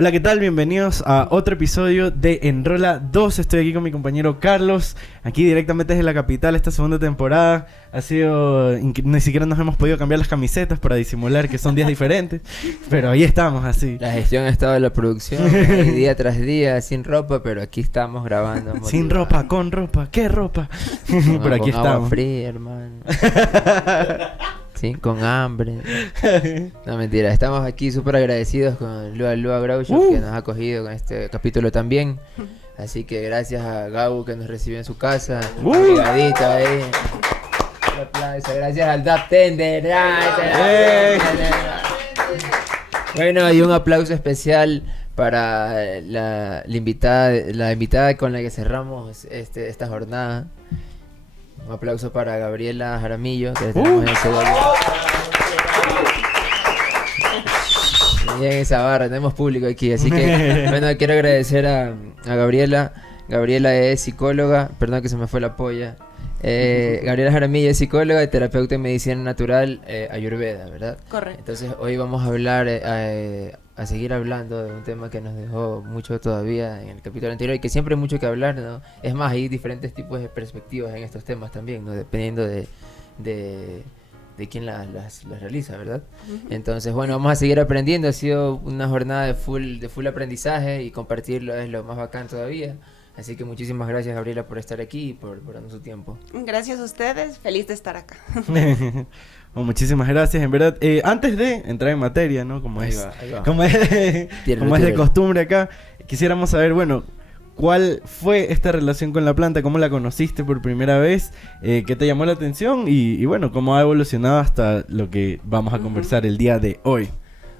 Hola, ¿qué tal? Bienvenidos a otro episodio de Enrola 2. Estoy aquí con mi compañero Carlos, aquí directamente desde la capital. Esta segunda temporada ha sido... Ni siquiera nos hemos podido cambiar las camisetas para disimular que son días diferentes, pero ahí estamos, así. La gestión ha estado en la producción, día tras día, sin ropa, pero aquí estamos grabando. Sin ropa, con ropa, ¿qué ropa? Pero aquí con agua estamos. fría, hermano. Sí, con hambre. No, mentira, estamos aquí súper agradecidos con Lua Groucho que nos ha acogido con este capítulo también. Así que gracias a Gabo que nos recibió en su casa. Obligadito ahí. Un aplauso, gracias al Dap Tender. Bueno, y un aplauso especial para la invitada con la que cerramos esta jornada. Un aplauso para Gabriela Jaramillo, que tenemos en el segundo. Bien, esa barra, tenemos público aquí, así que bueno, quiero agradecer a Gabriela. Gabriela es psicóloga, perdón que se me fue la polla. Gabriela Jaramillo es psicóloga y terapeuta en medicina natural Ayurveda, ¿verdad? Correcto. Entonces hoy vamos a hablar, a seguir hablando de un tema que nos dejó mucho todavía en el capítulo anterior y que siempre hay mucho que hablar, ¿no? Es más, hay diferentes tipos de perspectivas en estos temas también, ¿no? Dependiendo de quién las realiza, ¿verdad? Uh-huh. Entonces, bueno, vamos a seguir aprendiendo. Ha sido una jornada de full aprendizaje y compartirlo es lo más bacán todavía. Así que muchísimas gracias, Gabriela, por estar aquí y por darnos su tiempo. Gracias a ustedes, feliz de estar acá. Bueno, muchísimas gracias, en verdad. Antes de entrar en materia, ¿no? Como es de costumbre acá, quisiéramos saber, bueno, ¿cuál fue esta relación con la planta? ¿Cómo la conociste por primera vez? ¿Qué te llamó la atención? Y bueno, ¿cómo ha evolucionado hasta lo que vamos a conversar el día de hoy?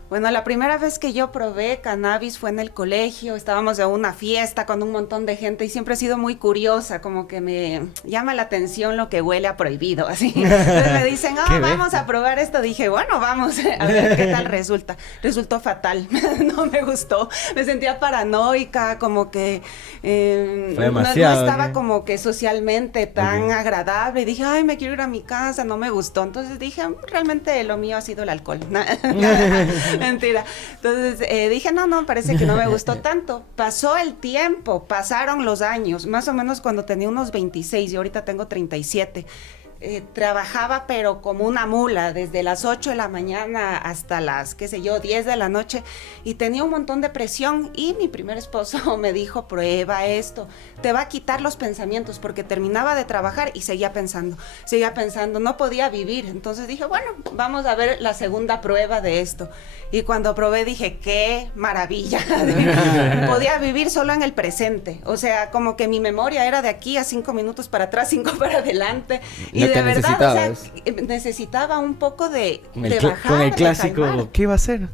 Bueno, la primera vez que yo probé cannabis fue en el colegio, estábamos en una fiesta con un montón de gente y siempre he sido muy curiosa, como que me llama la atención lo que huele a prohibido, así. Entonces me dicen, vamos a probar esto, dije, bueno, vamos a ver qué tal resulta. Resultó fatal, no me gustó, me sentía paranoica, como que no estaba como que socialmente tan agradable, y dije, ay, me quiero ir a mi casa, no me gustó, entonces dije, realmente lo mío ha sido el alcohol. Mentira. Entonces dije, no, parece que no me gustó tanto. Pasó el tiempo, pasaron los años, más o menos cuando tenía unos 26 y ahorita tengo 37. Trabajaba pero como una mula desde las 8 de la mañana hasta las, 10 de la noche y tenía un montón de presión y mi primer esposo me dijo, prueba esto, te va a quitar los pensamientos, porque terminaba de trabajar y seguía pensando, no podía vivir. Entonces dije, bueno, vamos a ver la segunda prueba de esto. Y cuando probé dije, qué maravilla, podía vivir solo en el presente, o sea, como que mi memoria era de aquí a 5 minutos para atrás, 5 para adelante, y de verdad, o sea, necesitaba un poco de bajar. Con el clásico, ¿qué iba a hacer?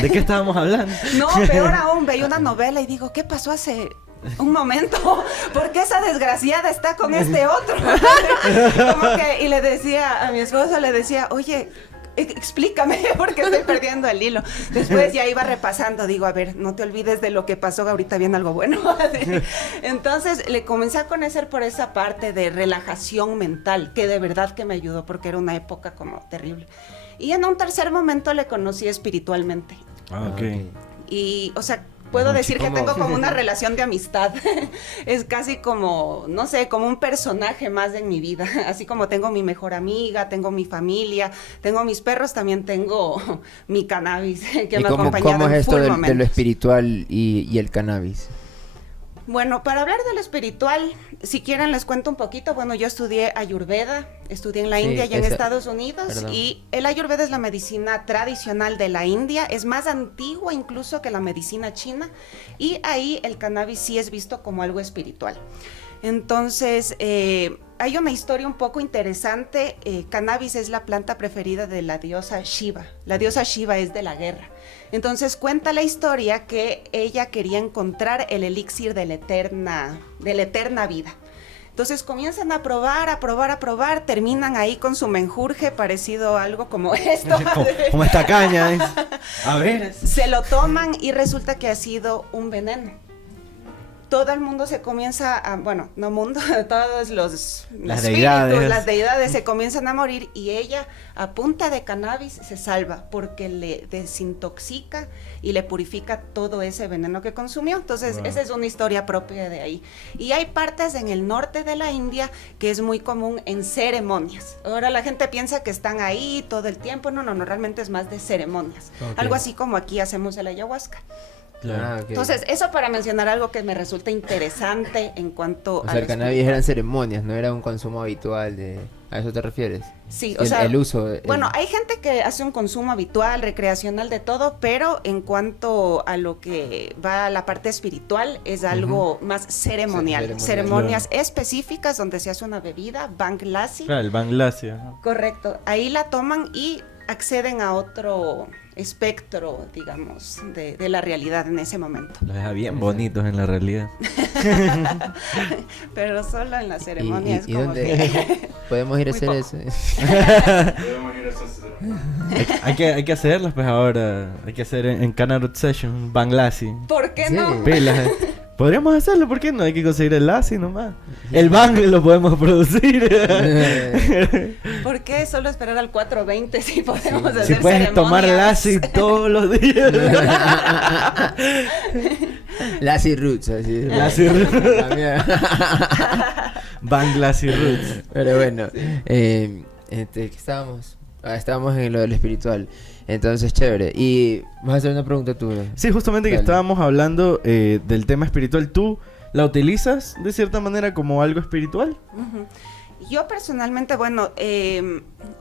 ¿De qué estábamos hablando? No, peor aún, veía una novela y digo, ¿qué pasó hace un momento? ¿Por qué esa desgraciada está con este otro? Como que, y le decía a mi esposo, oye, explícame porque estoy perdiendo el hilo. Después ya iba repasando, digo, a ver, no te olvides de lo que pasó, ahorita viene algo bueno. Entonces le comencé a conocer por esa parte de relajación mental, que de verdad que me ayudó porque era una época como terrible. Y en un tercer momento le conocí espiritualmente. Ok. Y, o sea, puedo decir que tengo como una relación de amistad. Es casi como, no sé, como un personaje más en mi vida. Así como tengo mi mejor amiga, tengo mi familia, tengo mis perros, también tengo mi cannabis que me ha acompañado ¿Cómo es en esto full de momentos. lo espiritual y el cannabis? Bueno, para hablar de lo espiritual, si quieren les cuento un poquito. Bueno, yo estudié Ayurveda, estudié en la India y en Estados Unidos, y el Ayurveda es la medicina tradicional de la India, es más antigua incluso que la medicina china, y ahí el cannabis sí es visto como algo espiritual. Entonces, hay una historia un poco interesante. Cannabis es la planta preferida de la diosa Shiva. La diosa Shiva es de la guerra. Entonces cuenta la historia que ella quería encontrar el elixir de la eterna vida. Entonces comienzan a probar, terminan ahí con su menjurje parecido a algo como esto. como esta caña. A ver. Se lo toman y resulta que ha sido un veneno. todo el mundo se comienza a, bueno, no mundo, todos los deidades. las deidades se comienzan a morir y ella a punta de cannabis se salva porque le desintoxica y le purifica todo ese veneno que consumió. Entonces, esa es una historia propia de ahí. Y hay partes en el norte de la India que es muy común en ceremonias. Ahora la gente piensa que están ahí todo el tiempo. No, realmente es más de ceremonias. Okay. Algo así como aquí hacemos el ayahuasca. Claro. Okay. Entonces, eso para mencionar algo que me resulta interesante en cuanto a... O sea, el cannabis eran ceremonias, no era un consumo habitual de... ¿A eso te refieres? Sí, o sea... El uso... Bueno, hay gente que hace un consumo habitual, recreacional, de todo, pero en cuanto a lo que va a la parte espiritual, es algo más ceremonial. Ceremonias específicas donde se hace una bebida, Bhang Lassi. Claro, el Bhang Lassi. Correcto. Ahí la toman y acceden a otro espectro, digamos, de la realidad en ese momento. Los deja bien bonitos en la realidad. Pero solo en las ceremonias. ¿Y dónde que... podemos ir a hacer eso? Podemos ir a hacer. Hay que hacerlas, pues ahora. Hay que hacer en Canarot Session, Bhang Lassi. ¿Por qué no? Pilas. Podríamos hacerlo, ¿por qué no? Hay que conseguir el Lassi nomás. El Bhang lo podemos producir. ¿Por qué solo esperar al 420 si podemos hacer si puedes ceremonias? tomar Lassi todos los días. Lassi Roots, así. Lassi Roots. Bhang Lassi Roots. Pero bueno, ¿qué estábamos? Estábamos en lo del espiritual. Entonces, chévere. Y vas a hacer una pregunta tú. Sí, justamente. Dale. Que estábamos hablando del tema espiritual. ¿Tú la utilizas de cierta manera como algo espiritual? Uh-huh. Yo personalmente, bueno,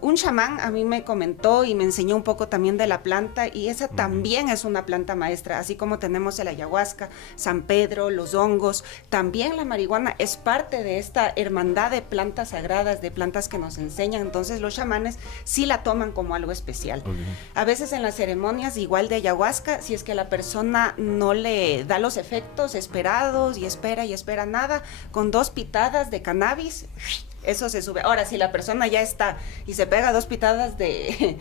un chamán a mí me comentó y me enseñó un poco también de la planta y esa también es una planta maestra, así como tenemos el ayahuasca, San Pedro, los hongos, también la marihuana es parte de esta hermandad de plantas sagradas, de plantas que nos enseñan, entonces los chamanes sí la toman como algo especial. Okay. A veces en las ceremonias igual de ayahuasca, si es que la persona no le da los efectos esperados y espera nada, con 2 pitadas de cannabis, eso se sube. Ahora, si la persona ya está y se pega 2 pitadas de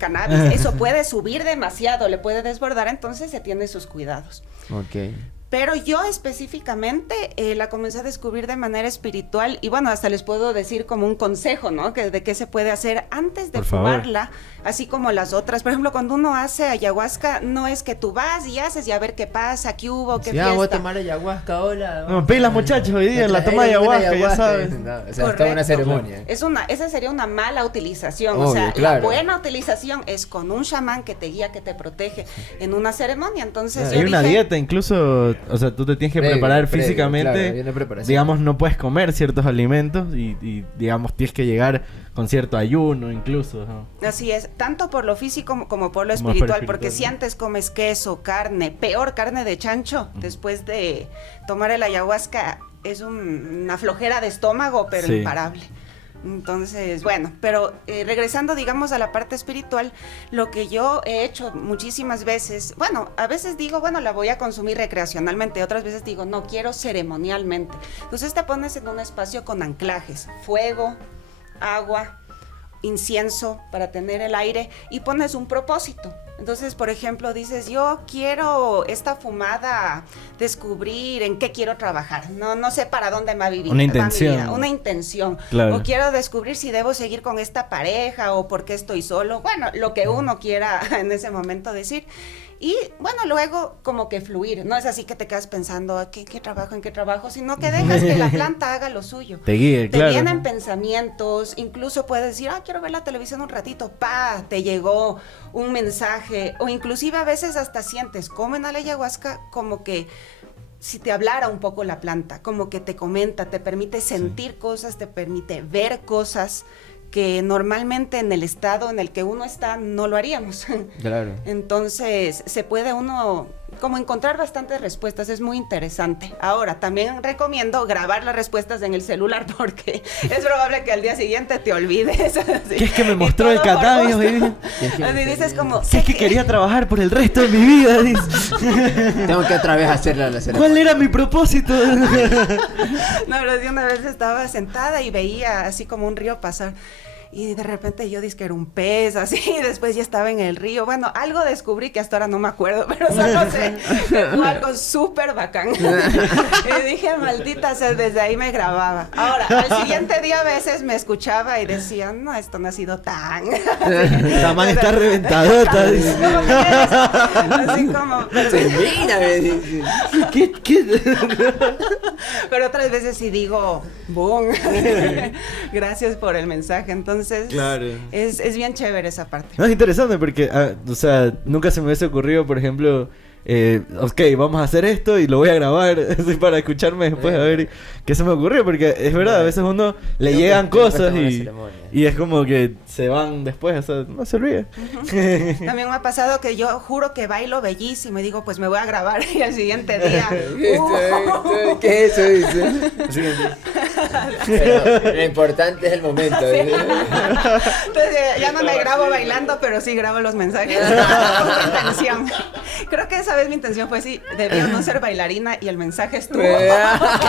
cannabis, eso puede subir demasiado, le puede desbordar, entonces se tiene sus cuidados. Okay. Pero yo específicamente la comencé a descubrir de manera espiritual y bueno, hasta les puedo decir como un consejo, ¿no? De qué se puede hacer antes de fumarla, así como las otras. Por ejemplo, cuando uno hace ayahuasca, no es que tú vas y haces y a ver qué pasa, qué hubo, qué fiesta. Voy a tomar ayahuasca, hola. No, pilas muchachos, hoy día la toma de ayahuasca, ya sabes. No, o sea, es toda una ceremonia. Esa sería una mala utilización. Obvio, o sea, claro. La buena utilización es con un chamán que te guía, que te protege en una ceremonia. Entonces hay una dieta incluso. O sea, tú te tienes que preparar físicamente. Claro, digamos, no puedes comer ciertos alimentos y digamos, tienes que llegar con cierto ayuno incluso, ¿no? Así es, tanto por lo físico como por lo espiritual, porque si antes comes queso, carne, peor carne de chancho, después de tomar el ayahuasca, es una flojera de estómago, pero imparable. Entonces, bueno, pero regresando, digamos, a la parte espiritual, lo que yo he hecho muchísimas veces, bueno, a veces digo, bueno, la voy a consumir recreacionalmente, otras veces digo, no, quiero ceremonialmente. Entonces te pones en un espacio con anclajes, fuego, agua, incienso para tener el aire y pones un propósito. Entonces, por ejemplo, dices, yo quiero esta fumada descubrir en qué quiero trabajar. No sé para dónde va a vivir. Una intención. Una intención. Claro. O quiero descubrir si debo seguir con esta pareja o por qué estoy solo. Bueno, lo que uno quiera en ese momento decir. Y bueno, luego como que fluir. No es así que te quedas pensando, ¿en qué trabajo? Sino que dejas que la planta haga lo suyo. Te guíe, claro. Te vienen pensamientos, incluso puedes decir, quiero ver la televisión un ratito, te llegó un mensaje, o inclusive a veces hasta sientes, comen a la ayahuasca como que si te hablara un poco la planta, como que te comenta, te permite sentir cosas, te permite ver cosas que normalmente en el estado en el que uno está no lo haríamos. Claro. Entonces se puede uno como encontrar bastantes respuestas, es muy interesante. Ahora, también recomiendo grabar las respuestas en el celular porque es probable que al día siguiente te olvides. Así. ¿Qué es que me mostró el cannabis? Así dices como... ¿Qué es que quería trabajar por el resto de mi vida? Tengo que otra vez hacerla la ceremonia. ¿Cuál era mi propósito? No, pero sí, una vez estaba sentada y veía así como un río pasar. y de repente yo dije que era un pez, así, y después ya estaba en el río. Bueno, algo descubrí que hasta ahora no me acuerdo, pero solo sé que fue algo súper bacán. Y dije, maldita sea, desde ahí me grababa. Ahora, al siguiente día a veces me escuchaba y decía, no, esto no ha sido tan... La man está reventadota. Así como... ¿Qué? Pero otras veces sí digo, boom, gracias por el mensaje. Entonces, claro, es bien chévere esa parte. No, es interesante porque, o sea, nunca se me hubiese ocurrido, por ejemplo, ok, vamos a hacer esto y lo voy a grabar así para escucharme después a ver qué se me ocurrió, porque es verdad, a veces uno le llegan cosas y es como que se van después, o sea, no se olvide. También me ha pasado que yo juro que bailo bellísimo y digo, pues me voy a grabar y al siguiente día... ¿Qué es eso? Dice? Pero lo importante es el momento. Sí. Entonces ya no me grabo bailando, pero sí grabo los mensajes con intención. Creo que esa vez mi intención fue así, debía no ser bailarina y el mensaje estuvo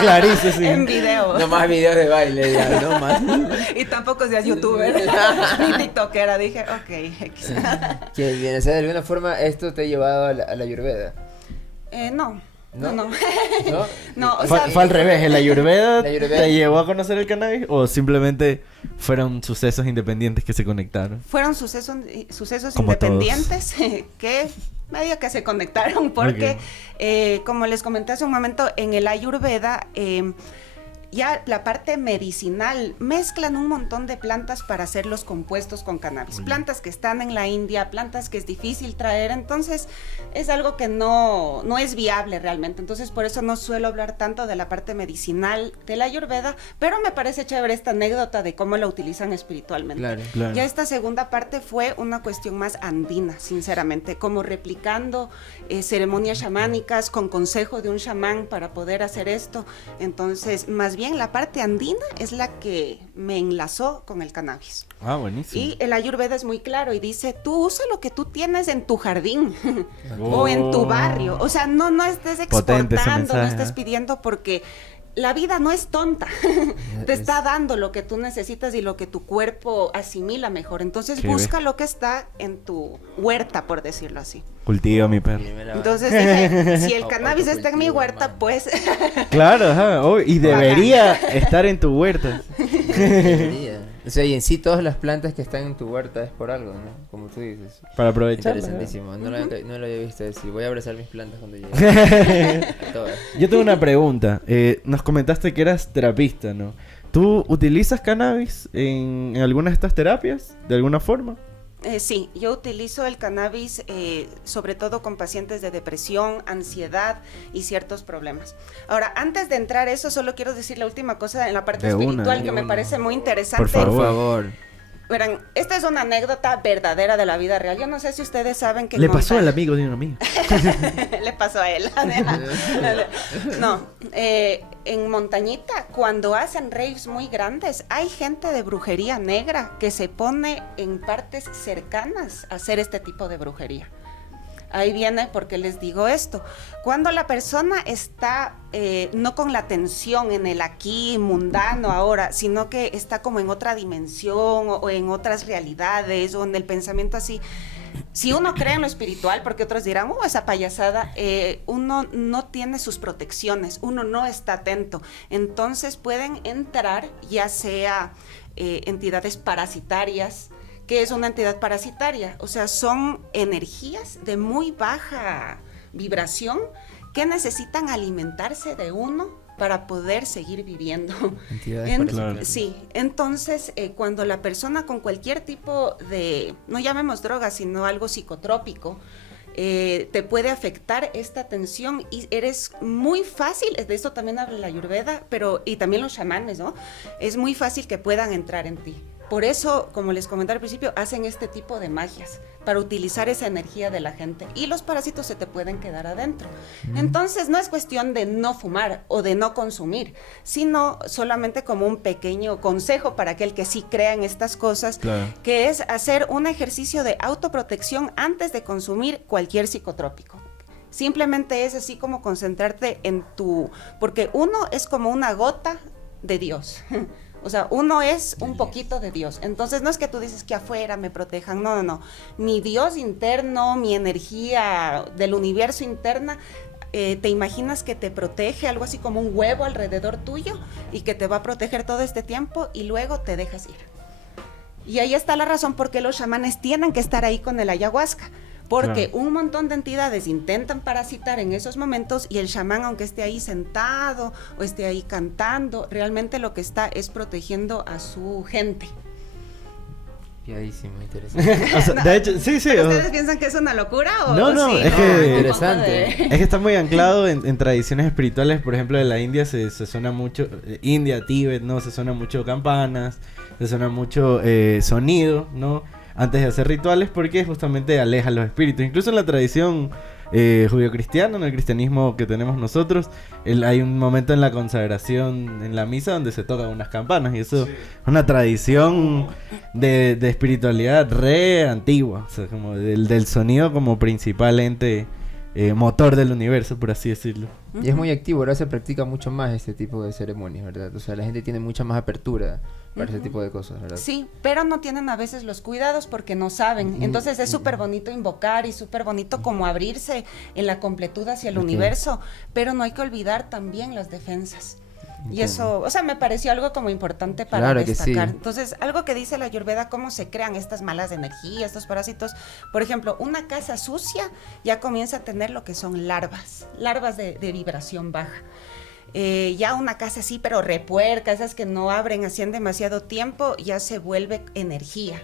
clarísimo, sí. en video. No más videos de baile, ya, no más. Y tampoco seas youtuber ni tiktokera, dije, ok. Qué bien, o sea, de alguna forma esto te ha llevado a la Ayurveda. No. ¿No? No. ¿No? O sea, ¿Fue al revés? ¿El Ayurveda ¿La Ayurveda te llevó a conocer el cannabis o simplemente fueron sucesos independientes que se conectaron? Fueron sucesos como independientes que medio que se conectaron porque, como les comenté hace un momento, en el Ayurveda... ya la parte medicinal, mezclan un montón de plantas para hacer los compuestos con cannabis. Plantas que están en la India, plantas que es difícil traer, entonces es algo que no es viable realmente. Entonces por eso no suelo hablar tanto de la parte medicinal de la Ayurveda, pero me parece chévere esta anécdota de cómo la utilizan espiritualmente. Claro. Ya esta segunda parte fue una cuestión más andina, sinceramente, como replicando ceremonias chamánicas con consejo de un chamán para poder hacer esto. Entonces, más bien la parte andina es la que me enlazó con el cannabis. Ah, buenísimo. Y el Ayurveda es muy claro y dice, tú usa lo que tú tienes en tu jardín o en tu barrio. O sea, no estés exportando, no estés pidiendo porque... La vida no es tonta, te está dando lo que tú necesitas y lo que tu cuerpo asimila mejor. Entonces busca lo que está en tu huerta, por decirlo así. Cultiva mi perro. Entonces dije, si el cannabis está en mi huerta, pues... Claro, ajá, y debería estar en tu huerta. Debería. O sea, y en sí todas las plantas que están en tu huerta es por algo, ¿no? Como tú dices. Para aprovechar. Interesantísimo. No lo había visto decir. Voy a abrazar mis plantas cuando llegue. Yo tengo una pregunta. Nos comentaste que eras terapista, ¿no? ¿Tú utilizas cannabis en algunas de estas terapias? ¿De alguna forma? Sí, yo utilizo el cannabis sobre todo con pacientes de depresión, ansiedad y ciertos problemas. Ahora, antes de entrar a eso, solo quiero decir la última cosa en la parte espiritual que me parece muy interesante. Por favor. Verán, esta es una anécdota verdadera de la vida real. Yo no sé si ustedes saben que... Le pasó al amigo de un amigo. Le pasó a él. No, en Montañita, cuando hacen raves muy grandes, hay gente de brujería negra que se pone en partes cercanas a hacer este tipo de brujería. Ahí viene porque les digo esto. Cuando la persona está no con la atención en el aquí mundano ahora, sino que está como en otra dimensión o en otras realidades o en el pensamiento así. Si uno cree en lo espiritual, porque otros dirán, esa payasada, uno no tiene sus protecciones, uno no está atento. Entonces pueden entrar ya sea entidades parasitarias. ¿Qué es una entidad parasitaria? O sea, son energías de muy baja vibración que necesitan alimentarse de uno para poder seguir viviendo. Sí, entonces cuando la persona con cualquier tipo de, no llamemos droga, sino algo psicotrópico, te puede afectar esta tensión y eres muy fácil, de esto también habla la Ayurveda, y también los chamanes, ¿no? Es muy fácil que puedan entrar en ti. Por eso, como les comenté al principio, hacen este tipo de magias para utilizar esa energía de la gente y los parásitos se te pueden quedar adentro. Entonces, no es cuestión de no fumar o de no consumir, sino solamente como un pequeño consejo para aquel que sí crea en estas cosas, claro, que es hacer un ejercicio de autoprotección antes de consumir cualquier psicotrópico. Simplemente es así como concentrarte en porque uno es como una gota de Dios. O sea, uno es un poquito de Dios. Entonces no es que tú dices que afuera me protejan, no. Mi Dios interno, mi energía del universo interna, te imaginas que te protege, algo así como un huevo alrededor tuyo, y que te va a proteger todo este tiempo, y luego te dejas ir. Y ahí está la razón por qué los chamanes tienen que estar ahí con el ayahuasca. Porque un montón de entidades intentan parasitar en esos momentos, y el chamán, aunque esté ahí sentado o esté ahí cantando, realmente lo que está es protegiendo a su gente. Piadísimo, interesante. O sea, de hecho, sí. ¿Ustedes piensan que es una locura o no, sí? es que interesante. Es que está muy anclado en tradiciones espirituales. Por ejemplo, de la India se suena mucho, India, Tíbet, ¿no? Se suena mucho campanas, se suena mucho sonido, ¿no? Antes de hacer rituales, porque justamente aleja los espíritus. Incluso en la tradición judío-cristiana, en el cristianismo que tenemos nosotros, hay un momento en la consagración, en la misa, donde se tocan unas campanas, y eso es una tradición de espiritualidad re antigua, o sea, como del sonido como principal ente motor del universo, por así decirlo. Y es muy activo, ahora se practica mucho más este tipo de ceremonias, ¿verdad? O sea, la gente tiene mucha más apertura para ese tipo de cosas, ¿verdad? Sí, pero no tienen a veces los cuidados porque no saben. Entonces es súper bonito invocar y súper bonito como abrirse en la completud hacia el universo, pero no hay que olvidar también las defensas. Y eso, o sea, me pareció algo como importante para destacar. Sí. Entonces, algo que dice la Ayurveda, cómo se crean estas malas energías, estos parásitos. Por ejemplo, una casa sucia ya comienza a tener lo que son larvas de vibración baja. Ya una casa así, pero repuerca, esas que no abren así en demasiado tiempo, ya se vuelve energía.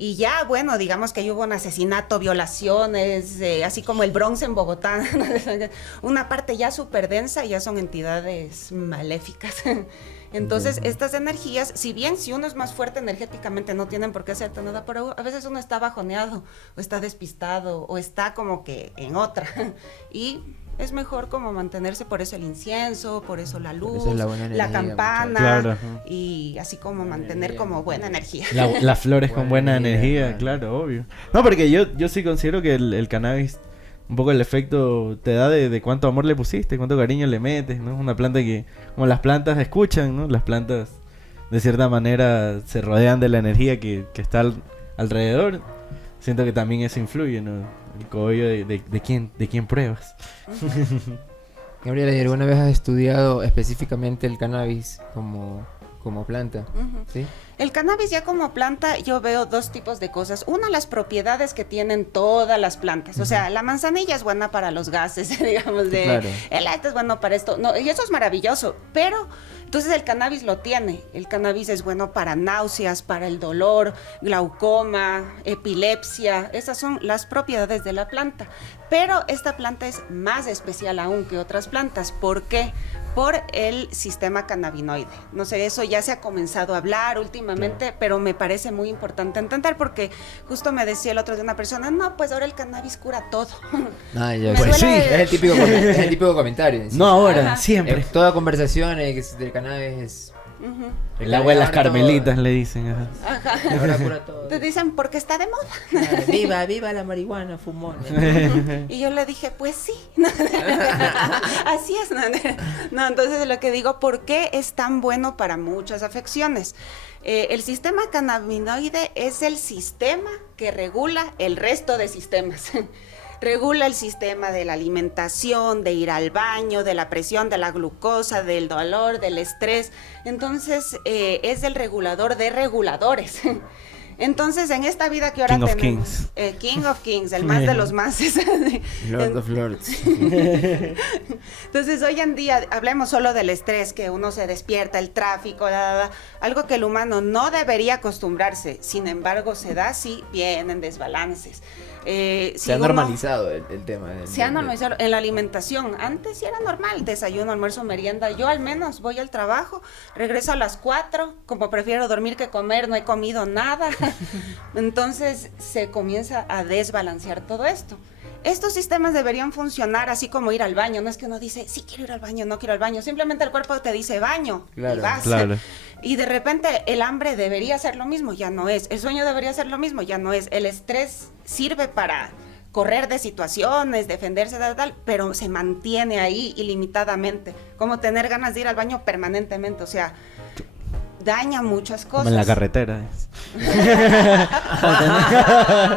Y ya, bueno, digamos que hubo un asesinato, violaciones, así como el Bronx en Bogotá, una parte ya súper densa, ya son entidades maléficas. Entonces, estas energías, si bien si uno es más fuerte energéticamente, no tienen por qué hacerte nada, pero a veces uno está bajoneado, o está despistado, o está como que en otra. Y es mejor como mantenerse, por eso el incienso, por eso la luz, la campana, y así como mantener como buena energía. Las flores con buena energía, claro, obvio. No, porque yo sí considero que el cannabis, un poco el efecto te da de cuánto amor le pusiste, cuánto cariño le metes, ¿no? Una planta que, como las plantas escuchan, ¿no? Las plantas de cierta manera se rodean de la energía que está alrededor. Siento que también eso influye, ¿no? El cogollo de quién pruebas. Gabriela, ¿y alguna vez has estudiado específicamente el cannabis como planta? ¿Sí? El cannabis ya como planta, yo veo dos tipos de cosas. Una, las propiedades que tienen todas las plantas. O sea, la manzanilla es buena para los gases, digamos, el alto es bueno para esto. No, y eso es maravilloso, pero entonces el cannabis lo tiene. El cannabis es bueno para náuseas, para el dolor, glaucoma, epilepsia. Esas son las propiedades de la planta. Pero esta planta es más especial aún que otras plantas. ¿Por qué? Por el sistema cannabinoide. No sé, eso ya se ha comenzado a hablar últimamente, pero me parece muy importante entender, porque justo me decía el otro día una persona, no, pues ahora el cannabis cura todo. Pues sí, es el típico comentario. No ahora, siempre. Toda conversación del cannabis es... El agua de las carmelitas todo. Le dicen. Ahora cura todo. Te dicen porque está de moda. Viva la marihuana, fumón. Y yo le dije, pues sí. Así es. No, entonces lo que digo, ¿por qué es tan bueno para muchas afecciones? El sistema cannabinoide es el sistema que regula el resto de sistemas. Regula el sistema de la alimentación, de ir al baño, de la presión, de la glucosa, del dolor, del estrés. Entonces, es el regulador de reguladores. Entonces, en esta vida que ahora tenemos... King of Kings, el más de los más. Lord of Lords. Entonces, hoy en día, hablemos solo del estrés, que uno se despierta, el tráfico, algo que el humano no debería acostumbrarse. Sin embargo, se da así, vienen desbalances. Se ha normalizado el tema. Se ha normalizado en la alimentación. Antes sí era normal, desayuno, almuerzo, merienda. Yo al menos voy al trabajo, regreso a las 4, como prefiero dormir que comer, no he comido nada. Entonces se comienza a desbalancear todo esto. Estos sistemas deberían funcionar así como ir al baño. No es que uno dice, sí quiero ir al baño, no quiero ir al baño. Simplemente el cuerpo te dice baño, y vas. Claro. Y de repente el hambre debería ser lo mismo, ya no es. El sueño debería ser lo mismo, ya no es. El estrés sirve para correr de situaciones, defenderse de tal, pero se mantiene ahí ilimitadamente. Como tener ganas de ir al baño permanentemente, o sea... daña muchas cosas. Como en la carretera.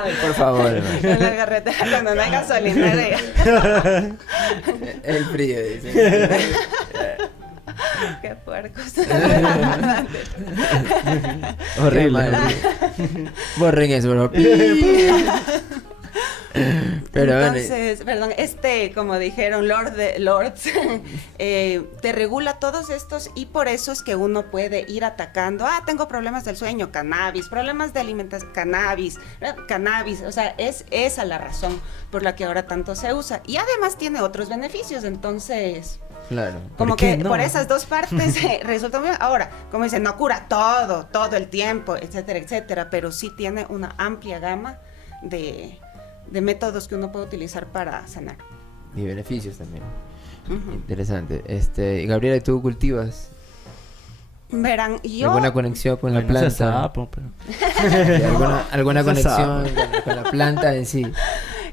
Ay, por favor. En la carretera cuando no hay gasolinera. El frío, dice. Qué puercos. Horrible. Borren eso, bro. Pero entonces, perdón, como dijeron, Lords, te regula todos estos y por eso es que uno puede ir atacando. Tengo problemas del sueño, cannabis, problemas de alimentación, cannabis, o sea, es esa la razón por la que ahora tanto se usa. Y además tiene otros beneficios, entonces... Claro. Como que no? Por esas dos partes resulta muy bien. Ahora, como dicen, no cura todo el tiempo, etcétera, etcétera, pero sí tiene una amplia gama de métodos que uno puede utilizar para sanar. Y beneficios también. Interesante. Gabriela, ¿tú cultivas? Verán, yo... ¿Alguna conexión con la planta? Sapo, pero... ¿Alguna conexión con la planta en sí?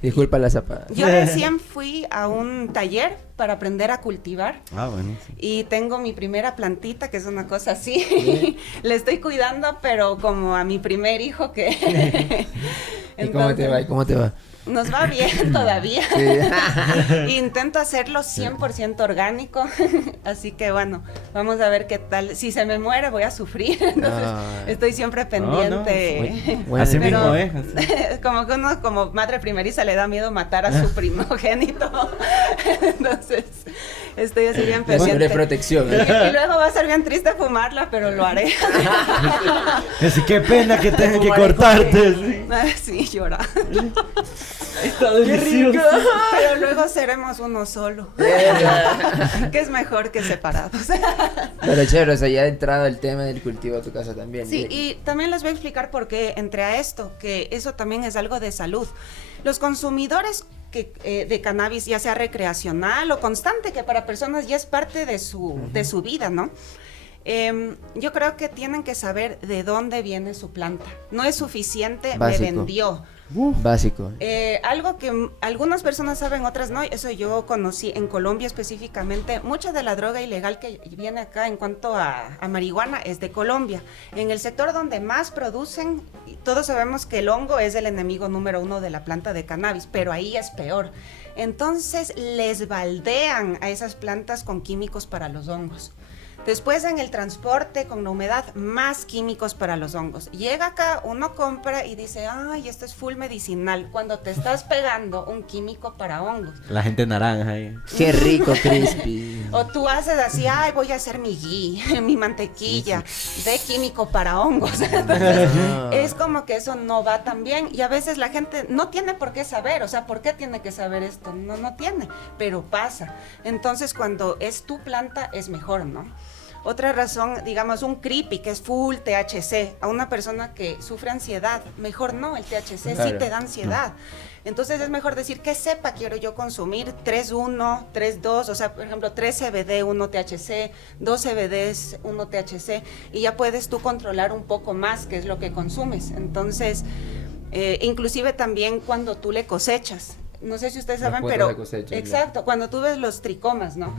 Disculpa la zapada. Yo recién fui a un taller para aprender a cultivar. Buenísimo. Y tengo mi primera plantita, que es una cosa así. Le estoy cuidando, pero como a mi primer hijo que... ¿Y cómo te va? Nos va bien todavía. Sí. Intento hacerlo 100% orgánico. Así que bueno, vamos a ver qué tal. Si se me muere voy a sufrir. Entonces estoy siempre pendiente. Bueno, así mismo, Como que uno como madre primeriza le da miedo matar a su primogénito. Entonces estoy así bien pendiente. De protección. Y luego va a ser bien triste fumarla, pero lo haré. Así que pena que tengan que cortarte. Sí, llorando. Está delicioso. Pero luego seremos uno solo. Que es mejor que separados. Pero chévere, o sea, ya ha entrado el tema del cultivo a tu casa también. Sí, y también les voy a explicar por qué entré a esto, que eso también es algo de salud. Los consumidores de cannabis, ya sea recreacional o constante, que para personas ya es parte de su vida, ¿no? Yo creo que tienen que saber de dónde viene su planta. No es suficiente, básico. Me vendió. Básico. Algo que algunas personas saben, otras no. Eso yo conocí en Colombia específicamente. Mucha de la droga ilegal que viene acá en cuanto a marihuana es de Colombia. En el sector donde más producen, todos sabemos que el hongo es el enemigo número 1 de la planta de cannabis, pero ahí es peor. Entonces les baldean a esas plantas con químicos para los hongos. Después en el transporte con la humedad, más químicos para los hongos. Llega acá, uno compra y dice, ay, esto es full medicinal, cuando te estás pegando un químico para hongos. La gente naranja ahí. Qué rico, crispy. O tú haces así, ay, voy a hacer mi ghee, mi mantequilla, de químico para hongos. Entonces, es como que eso no va tan bien. Y a veces la gente no tiene por qué saber, o sea, ¿por qué tiene que saber esto? No tiene, pero pasa. Entonces, cuando es tu planta, es mejor, ¿no? Otra razón, digamos, un creepy, que es full THC, a una persona que sufre ansiedad, mejor no, el THC claro. Sí te da ansiedad. Entonces es mejor decir, ¿qué cepa quiero yo consumir? 3-1, 3-2, o sea, por ejemplo, 3 CBD, 1 THC, 2 CBDs, 1 THC, y ya puedes tú controlar un poco más qué es lo que consumes. Entonces, inclusive también cuando tú le cosechas, no sé si ustedes saben, pero cosecha, exacto, cuando tú ves los tricomas, ¿no?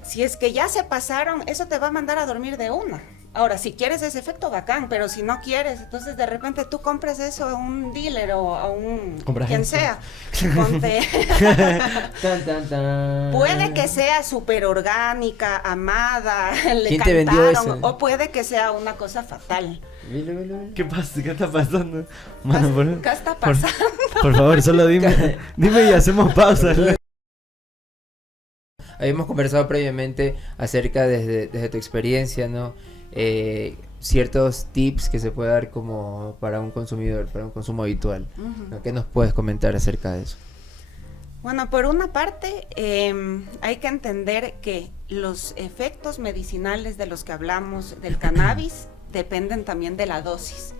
Si es que ya se pasaron, eso te va a mandar a dormir de una. Ahora, si quieres ese efecto, bacán, pero si no quieres, entonces de repente tú compres eso a un dealer o a un quien sea. Ponte. Puede que sea súper orgánica, amada, le ¿quién te vendió eso? O puede que sea una cosa fatal. ¿Qué pasa? ¿Qué está pasando? Mano, ¿qué está pasando? Por favor, solo dime y hacemos pausa. Habíamos conversado previamente acerca desde tu experiencia, ¿no? Ciertos tips que se puede dar como para un consumidor, para un consumo habitual. ¿No? ¿Qué nos puedes comentar acerca de eso? Bueno, por una parte, hay que entender que los efectos medicinales de los que hablamos del cannabis dependen también de la dosis.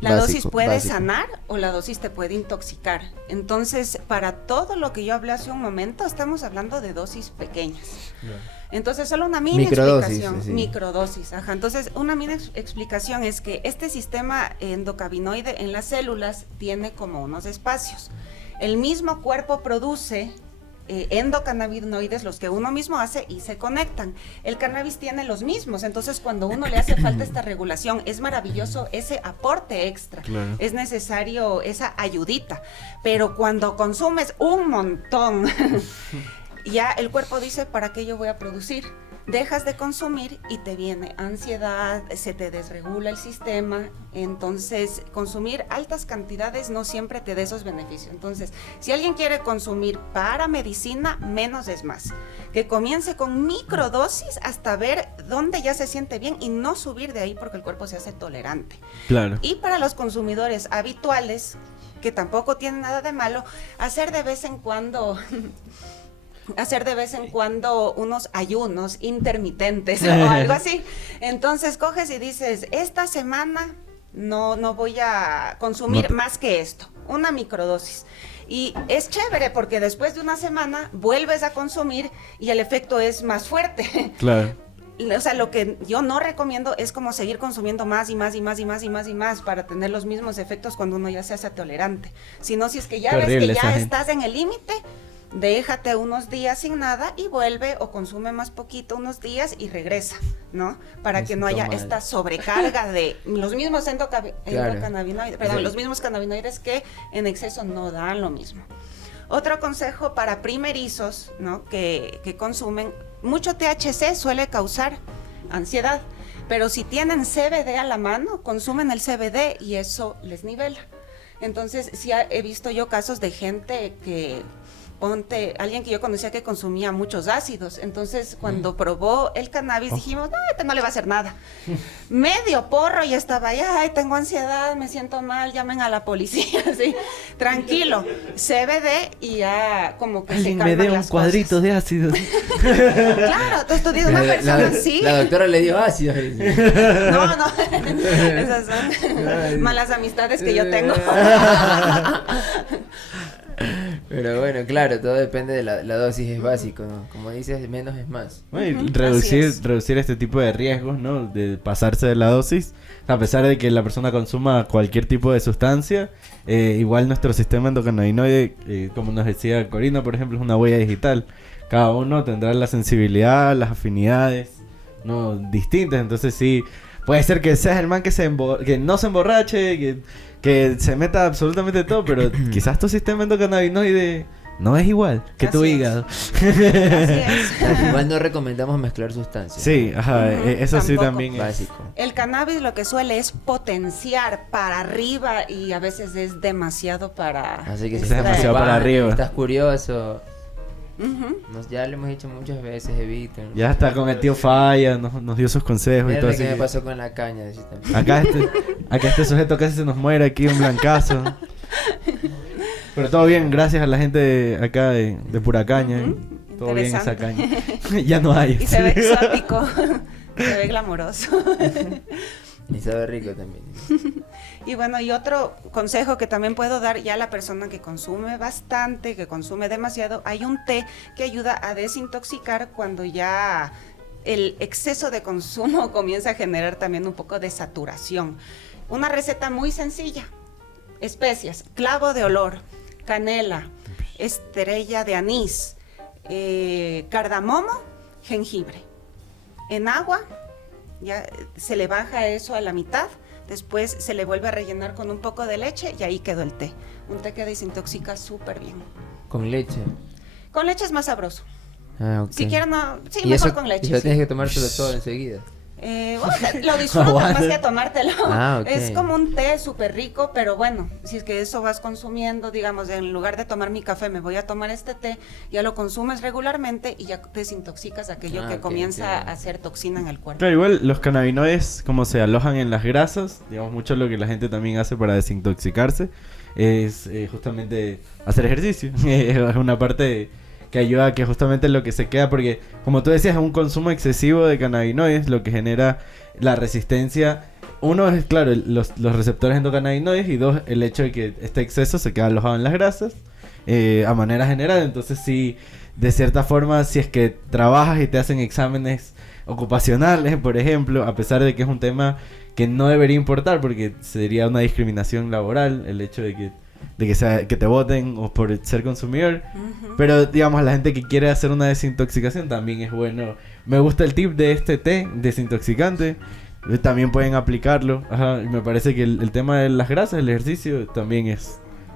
La dosis puede sanar o la dosis te puede intoxicar. Entonces, para todo lo que yo hablé hace un momento, estamos hablando de dosis pequeñas. Entonces, solo una mini explicación. Sí. Microdosis, ajá. Entonces, una mini explicación es que este sistema endocannabinoide en las células tiene como unos espacios. El mismo cuerpo produce endocannabinoides, los que uno mismo hace y se conectan. El cannabis tiene los mismos, entonces cuando uno le hace falta esta regulación, es maravilloso ese aporte extra, claro. Es necesario esa ayudita, pero cuando consumes un montón, ya el cuerpo dice, ¿para qué yo voy a producir? Dejas de consumir y te viene ansiedad, se te desregula el sistema, entonces consumir altas cantidades no siempre te da esos beneficios. Entonces, si alguien quiere consumir para medicina, menos es más. Que comience con microdosis hasta ver dónde ya se siente bien y no subir de ahí porque el cuerpo se hace tolerante. Claro. Y para los consumidores habituales, que tampoco tienen nada de malo, hacer de vez en cuando unos ayunos intermitentes o algo así. Entonces coges y dices, esta semana no voy a consumir más que esto, una microdosis. Y es chévere porque después de una semana vuelves a consumir y el efecto es más fuerte. Claro. O sea, lo que yo no recomiendo es como seguir consumiendo más y más y más y más y más y más para tener los mismos efectos cuando uno ya se hace tolerante. Sino si es que ya ves que ya estás en el límite, déjate unos días sin nada y vuelve o consume más poquito unos días y regresa, ¿no? Para que no haya esta sobrecarga de los mismos endocannabinoides, perdón, los mismos cannabinoides que en exceso no dan lo mismo. Otro consejo para primerizos, ¿no? Que consumen, mucho THC suele causar ansiedad, pero si tienen CBD a la mano, consumen el CBD y eso les nivela. Entonces, sí he visto yo casos de gente que alguien que yo conocía que consumía muchos ácidos, entonces cuando probó el cannabis dijimos, no le va a hacer nada. Medio porro y estaba ahí, ay, tengo ansiedad, me siento mal, llamen a la policía, así, tranquilo, CBD y ya como que alguien se calman me dé un las cuadrito cosas. De ácido. Claro, entonces tú dices una persona así. La doctora le dio ácido. No, esas son malas amistades que yo tengo. Pero bueno, claro, todo depende de la dosis, es básico, ¿no? Como dices, menos es más. Bueno, reducir este tipo de riesgos, ¿no? De pasarse de la dosis, a pesar de que la persona consuma cualquier tipo de sustancia, igual nuestro sistema endocannabinoide, como nos decía Corina, por ejemplo, es una huella digital. Cada uno tendrá la sensibilidad, las afinidades, ¿no? Distintas, entonces sí, puede ser que seas el man que no se emborrache, que se meta absolutamente todo, pero quizás tu sistema endocannabinoide no es igual que tu hígado. Así es. Igual no recomendamos mezclar sustancias. Sí, ajá, eso tampoco. Sí también es básico. El cannabis lo que suele es potenciar para arriba y a veces es demasiado para... Así que si es demasiado para arriba. Estás curioso... Ya lo hemos dicho muchas veces, eviten. Ya está con el tío Falla, nos dio sus consejos. Mira y todo lo que me pasó con la caña. Acá este sujeto casi se nos muere aquí, un blancazo. Pero todo bien, gracias a la gente acá de Pura Caña. Todo bien esa caña. Ya no hay. Y se ve exótico, se ve glamoroso. Y sabe rico también. Y bueno, y otro consejo que también puedo dar ya a la persona que consume bastante, que consume demasiado, hay un té que ayuda a desintoxicar cuando ya el exceso de consumo comienza a generar también un poco de saturación. Una receta muy sencilla: especias, clavo de olor, canela, estrella de anís, cardamomo, jengibre. En agua, ya se le baja eso a la mitad, después se le vuelve a rellenar con un poco de leche y ahí quedó el té. Un té que desintoxica súper bien. ¿Con leche? Con leche es más sabroso. Ah, ok. Si quieres no, sí, ¿Y mejor eso, con leche. ¿y eso sí. tienes que tomártelo todo enseguida? Lo disfrutas más que tomártelo. Okay. Es como un té súper rico, pero bueno, si es que eso vas consumiendo, digamos, en lugar de tomar mi café, me voy a tomar este té, ya lo consumes regularmente y ya desintoxicas aquello que comienza a hacer toxina en el cuerpo. Claro, igual los cannabinoides, como se alojan en las grasas, digamos, mucho lo que la gente también hace para desintoxicarse es justamente hacer ejercicio. Es una parte que ayuda a que justamente lo que se queda, porque como tú decías, un consumo excesivo de cannabinoides lo que genera la resistencia. Uno es, claro, los receptores endocannabinoides, y dos, el hecho de que este exceso se queda alojado en las grasas a manera general. Entonces sí, de cierta forma, si es que trabajas y te hacen exámenes ocupacionales, por ejemplo, a pesar de que es un tema que no debería importar porque sería una discriminación laboral el hecho de que de que te voten o por ser consumidor. Pero digamos, la gente que quiere hacer una desintoxicación también es bueno. Me gusta el tip de este té desintoxicante. También pueden aplicarlo. Ajá, y me parece que el tema de las grasas, el ejercicio también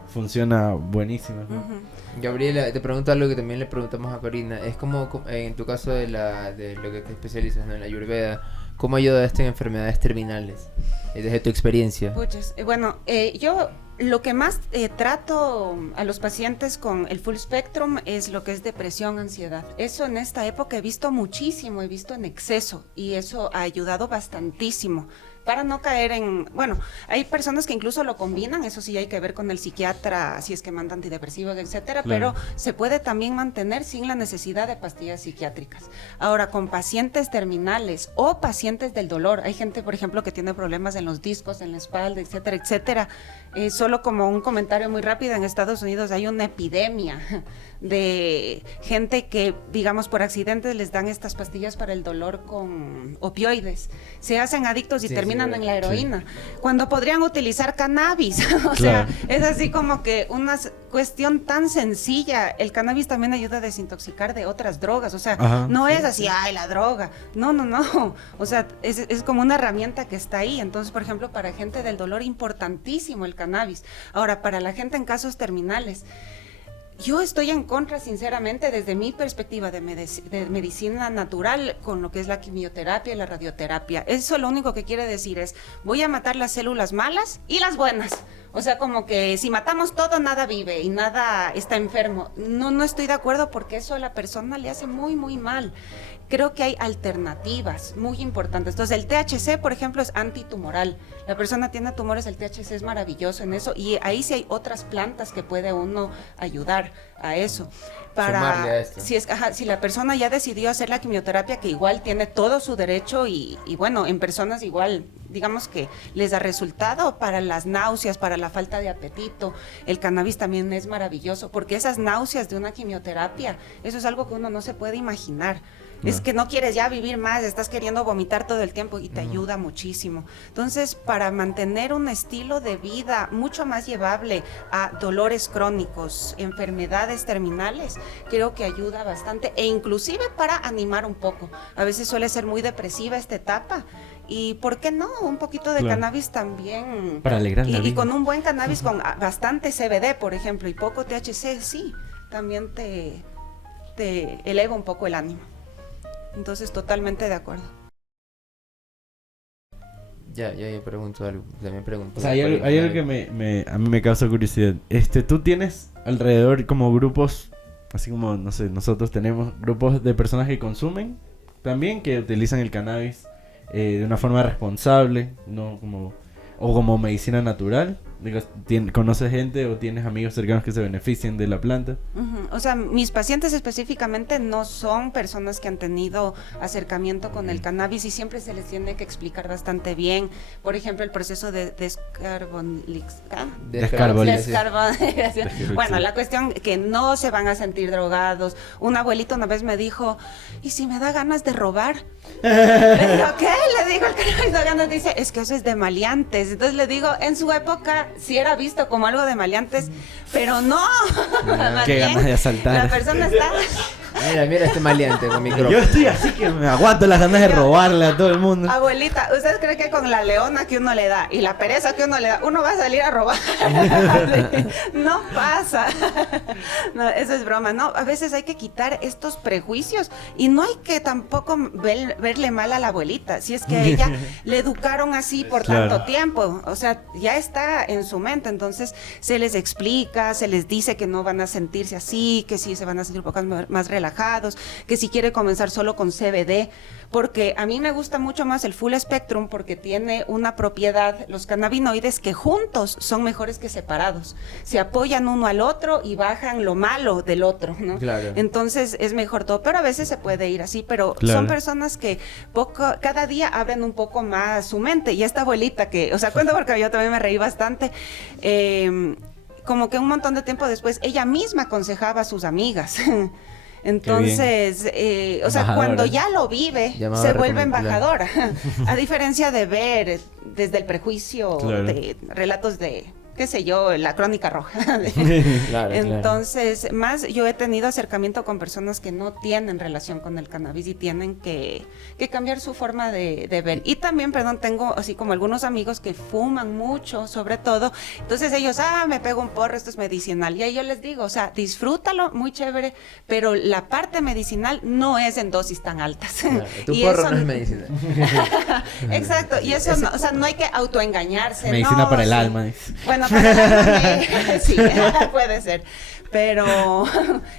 funciona buenísimo, ¿no? Gabriela, te pregunto algo que también le preguntamos a Corina. Es como en tu caso de lo que te especializas, ¿no? En la Ayurveda, ¿cómo ayuda esto en enfermedades terminales? Desde tu experiencia. Puches, bueno, yo lo que más trato a los pacientes con el full spectrum es lo que es depresión, ansiedad. Eso en esta época he visto muchísimo, he visto en exceso, y eso ha ayudado bastantísimo para no caer en... Bueno, hay personas que incluso lo combinan, eso sí hay que ver con el psiquiatra, si es que manda antidepresivos, etcétera, claro. Pero se puede también mantener sin la necesidad de pastillas psiquiátricas. Ahora, con pacientes terminales o pacientes del dolor, hay gente, por ejemplo, que tiene problemas en los discos, en la espalda, etcétera, etcétera. Solo como un comentario muy rápido, en Estados Unidos hay una epidemia de gente que, digamos, por accidentes les dan estas pastillas para el dolor con opioides. Se hacen adictos y terminan en la heroína, cuando podrían utilizar cannabis. O sea, es así como que una cuestión tan sencilla. El cannabis también ayuda a desintoxicar de otras drogas. O sea, no es así, ay, la droga. No. O sea, es como una herramienta que está ahí. Entonces, por ejemplo, para gente del dolor, importantísimo el cannabis. Ahora, para la gente en casos terminales, yo estoy en contra, sinceramente, desde mi perspectiva de medicina natural, con lo que es la quimioterapia y la radioterapia. Eso lo único que quiere decir es, voy a matar las células malas y las buenas. O sea, como que si matamos todo, nada vive y nada está enfermo. No estoy de acuerdo, porque eso a la persona le hace muy, muy mal. Creo que hay alternativas muy importantes. Entonces, el THC, por ejemplo, es antitumoral. La persona tiene tumores, el THC es maravilloso en eso, y ahí sí hay otras plantas que puede uno ayudar a eso. Sumarle a esto. Si la persona ya decidió hacer la quimioterapia, que igual tiene todo su derecho, y bueno, en personas igual, digamos que les da resultado para las náuseas, para la falta de apetito. El cannabis también es maravilloso, porque esas náuseas de una quimioterapia, eso es algo que uno no se puede imaginar. Es que no quieres ya vivir más, estás queriendo vomitar todo el tiempo, y te ayuda muchísimo. Entonces, para mantener un estilo de vida mucho más llevable a dolores crónicos, enfermedades terminales, creo que ayuda bastante, e inclusive para animar un poco. A veces suele ser muy depresiva esta etapa, y ¿por qué no? Un poquito de cannabis también. Para alegrar la vida. Y con un buen cannabis con bastante CBD, por ejemplo, y poco THC, sí, también te eleva un poco el ánimo. Entonces, totalmente de acuerdo. Ya pregunto algo. También pregunto. O sea, hay algo que a mí me causa curiosidad. Tú tienes alrededor como grupos, así como, no sé, nosotros tenemos grupos de personas que consumen también, que utilizan el cannabis de una forma responsable, no como medicina natural. ¿Conoces gente o tienes amigos cercanos que se beneficien de la planta? O sea, mis pacientes específicamente no son personas que han tenido acercamiento con el cannabis, y siempre se les tiene que explicar bastante bien, por ejemplo, el proceso de descarbonización. Bueno, la cuestión que no se van a sentir drogados. Un abuelito una vez me dijo, ¿y si me da ganas de robar? Le digo, ¿qué? Le digo, el cannabis da ganas, dice, es que eso es de maleantes. Entonces le digo, en su época sí era visto como algo de maleantes, pero no. Qué ganas de asaltar. La persona está... Mira este maleante con micrófono. Yo estoy así que me aguanto las ganas de robarle a todo el mundo. Abuelita, ¿usted cree que con la leona que uno le da y la pereza que uno le da, uno va a salir a robar? No pasa. No, eso es broma. No, a veces hay que quitar estos prejuicios, y no hay que tampoco verle mal a la abuelita, si es que a ella le educaron así por tanto tiempo. O sea, ya está en su mente. Entonces se les explica, se les dice que no van a sentirse así, que sí se van a sentir un poco más relajados, que si quiere comenzar solo con CBD, porque a mí me gusta mucho más el full spectrum, porque tiene una propiedad, los cannabinoides, que juntos son mejores que separados, se apoyan uno al otro y bajan lo malo del otro, ¿no? Claro. Entonces es mejor todo, pero a veces se puede ir así, pero son personas que cada día abren un poco más su mente. Y esta abuelita que, o sea, cuento porque yo también me reí bastante, como que un montón de tiempo después ella misma aconsejaba a sus amigas. Entonces, o sea, cuando ya lo vive, se vuelve embajadora. A diferencia de ver desde el prejuicio de relatos de qué sé yo, la crónica roja. Claro, Entonces, más yo he tenido acercamiento con personas que no tienen relación con el cannabis y tienen que cambiar su forma de ver. Y también, perdón, tengo así como algunos amigos que fuman mucho, sobre todo. Entonces ellos, me pego un porro, esto es medicinal. Y ahí yo les digo, o sea, disfrútalo, muy chévere, pero la parte medicinal no es en dosis tan altas. Claro, tu y porro eso no es medicinal. Exacto, y eso no, o sea, no hay que autoengañarse. Medicina no, para el sí. alma. Bueno, para el alma sí, puede ser. Pero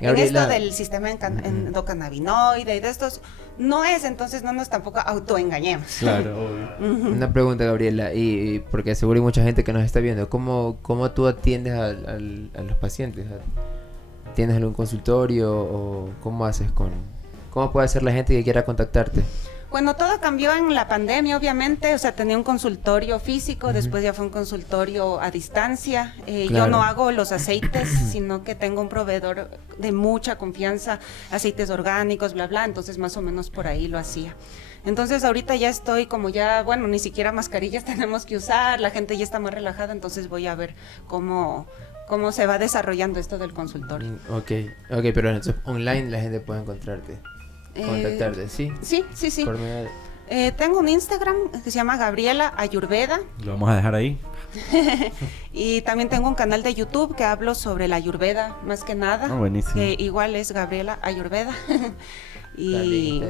en esto del sistema endocannabinoide y de estos, no es, entonces no nos tampoco autoengañemos. Claro, obvio. Una pregunta, Gabriela, y porque seguro hay mucha gente que nos está viendo, ¿cómo tú atiendes a los pacientes? ¿Tienes algún consultorio o cómo haces cómo puede hacer la gente que quiera contactarte? Bueno, todo cambió en la pandemia, obviamente, o sea, tenía un consultorio físico, después ya fue un consultorio a distancia. Claro. Yo no hago los aceites, sino que tengo un proveedor de mucha confianza, aceites orgánicos, bla, bla, entonces más o menos por ahí lo hacía. Entonces ahorita ya estoy como ya, bueno, ni siquiera mascarillas tenemos que usar, la gente ya está más relajada, entonces voy a ver cómo se va desarrollando esto del consultorio. Ok, pero entonces online la gente puede encontrarte. Contactarte, ¿sí? Sí. Por medio Tengo un Instagram que se llama Gabriela Ayurveda. Lo vamos a dejar ahí. Y también tengo un canal de YouTube que hablo sobre la Ayurveda, más que nada. Buenísimo. Que igual es Gabriela Ayurveda. Y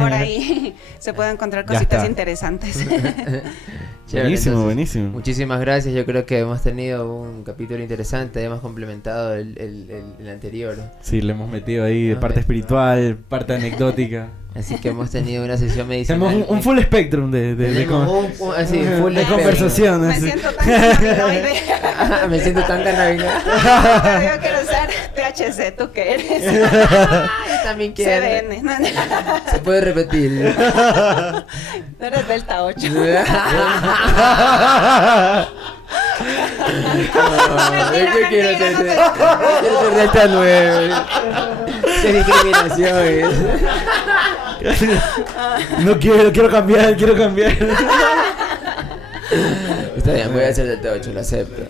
por ahí se pueden encontrar cositas interesantes. Buenísimo, buenísimo. Muchísimas gracias. Yo creo que hemos tenido un capítulo interesante. Hemos complementado el anterior. Sí, le hemos metido ahí parte espiritual, parte anecdótica. Así que hemos tenido una sesión medicinal. Tenemos un full spectrum de conversación. Me siento tan cannabinoide. Me sisiento tan cannabinoide. Yo quiero usar THC, ¿tú qué eres? Yo también quiero. CBN. Se puede repetir. Tú eres Delta 8. Yo quiero ser Delta 9. Qué discriminación. No quiero cambiar. Está bien, voy a hacer Delta 8, lo acepto.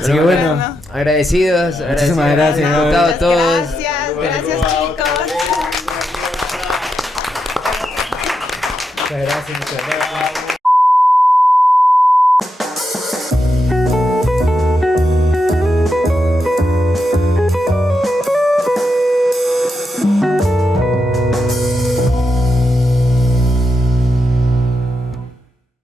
Así que bueno, agradecidos. Muchísimas gracias. A todos. Gracias chicos. Muchas gracias.